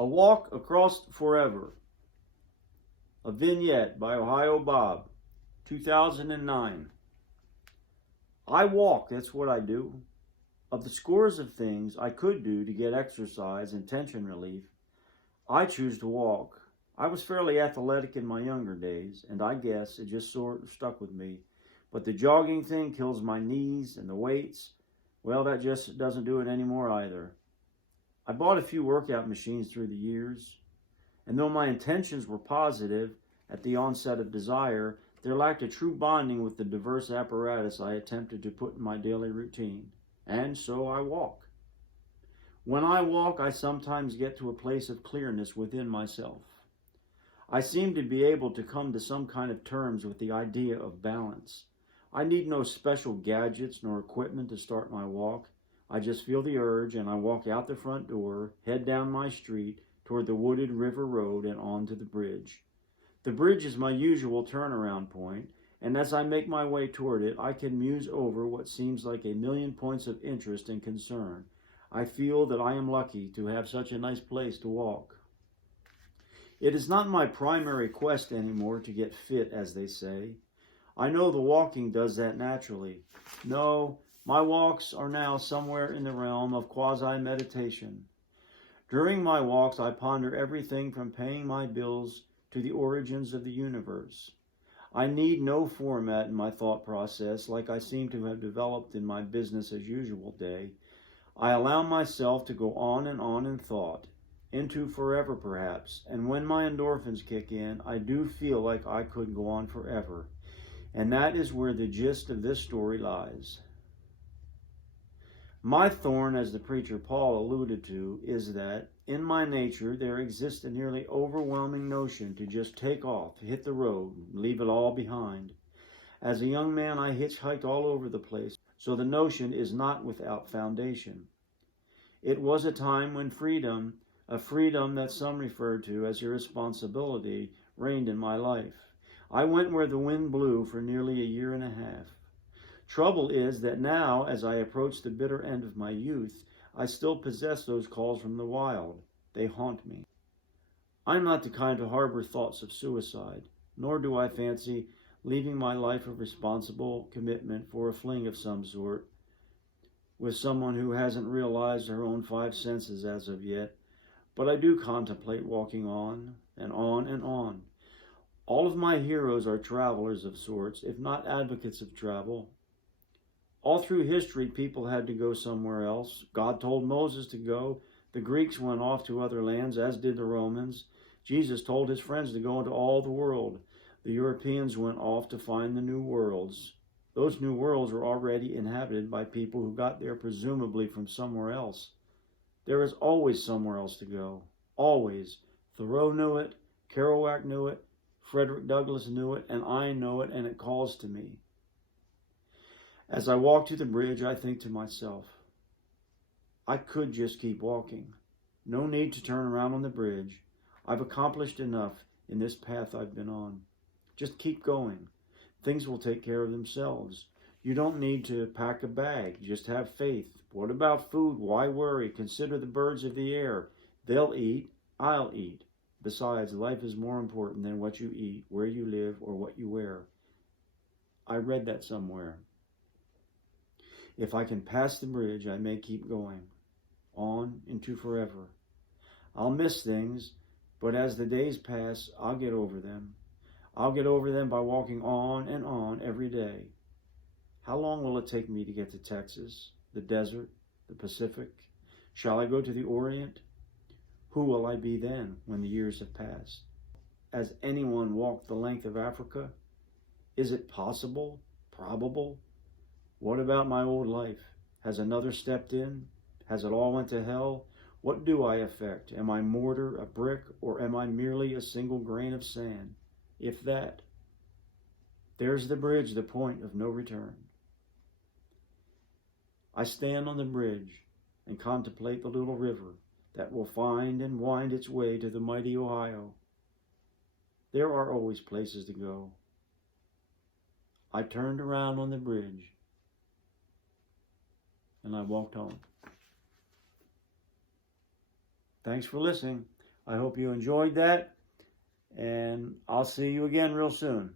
A Walk Across Forever, a vignette by Ohio Bob, 2009. I walk, that's what I do. Of the scores of things I could do to get exercise and tension relief, I choose to walk. I was fairly athletic in my younger days, and I guess it just sort of stuck with me. But the jogging thing kills my knees, and the weights, well, that just doesn't do it anymore either. I bought a few workout machines through the years, and though my intentions were positive at the onset of desire, there lacked a true bonding with the diverse apparatus I attempted to put in my daily routine. And so I walk. When I walk, I sometimes get to a place of clearness within myself. I seem to be able to come to some kind of terms with the idea of balance. I need no special gadgets nor equipment to start my walk. I just feel the urge and I walk out the front door, head down my street toward the wooded river road and onto the bridge. The bridge is my usual turnaround point, and as I make my way toward it, I can muse over what seems like a million points of interest and concern. I feel that I am lucky to have such a nice place to walk. It is not my primary quest anymore to get fit, as they say. I know the walking does that naturally. No, my walks are now somewhere in the realm of quasi-meditation. During my walks, I ponder everything from paying my bills to the origins of the universe. I need no format in my thought process like I seem to have developed in my business as usual day. I allow myself to go on in thought, into forever perhaps, and when my endorphins kick in, I do feel like I could go on forever. And that is where the gist of this story lies. My thorn, as the preacher Paul alluded to, is that in my nature there exists a nearly overwhelming notion to just take off, hit the road, leave it all behind. As a young man, I hitchhiked all over the place, so the notion is not without foundation. It was a time when freedom, a freedom that some referred to as irresponsibility, reigned in my life. I went where the wind blew for nearly a year and a half. Trouble is that now, as I approach the bitter end of my youth, I still possess those calls from the wild. They haunt me. I'm not the kind to harbor thoughts of suicide, nor do I fancy leaving my life of responsible commitment for a fling of some sort with someone who hasn't realized her own five senses as of yet. But I do contemplate walking on and on and on. All of my heroes are travelers of sorts, if not advocates of travel. All through history, people had to go somewhere else. God told Moses to go. The Greeks went off to other lands, as did the Romans. Jesus told his friends to go into all the world. The Europeans went off to find the new worlds. Those new worlds were already inhabited by people who got there presumably from somewhere else. There is always somewhere else to go. Always. Thoreau knew it, Kerouac knew it, Frederick Douglass knew it, and I know it, and it calls to me. As I walk to the bridge, I think to myself, I could just keep walking. No need to turn around on the bridge. I've accomplished enough in this path I've been on. Just keep going. Things will take care of themselves. You don't need to pack a bag. Just have faith. What about food? Why worry? Consider the birds of the air. They'll eat. I'll eat. Besides, life is more important than what you eat, where you live, or what you wear. I read that somewhere. If I can pass the bridge, I may keep going, on into forever. I'll miss things, but as the days pass, I'll get over them. I'll get over them by walking on and on every day. How long will it take me to get to Texas, the desert, the Pacific? Shall I go to the Orient? Who will I be then when the years have passed? Has anyone walked the length of Africa? Is it possible? Probable? What about my old life? Has another stepped in? Has it all went to hell? What do I affect? Am I mortar, a brick, or am I merely a single grain of sand? If that. There's the bridge, the point of no return. I stand on the bridge and contemplate the little river that will find and wind its way to the mighty Ohio. There are always places to go. I turned around on the bridge and I walked home. Thanks for listening. I hope you enjoyed that, and I'll see you again real soon.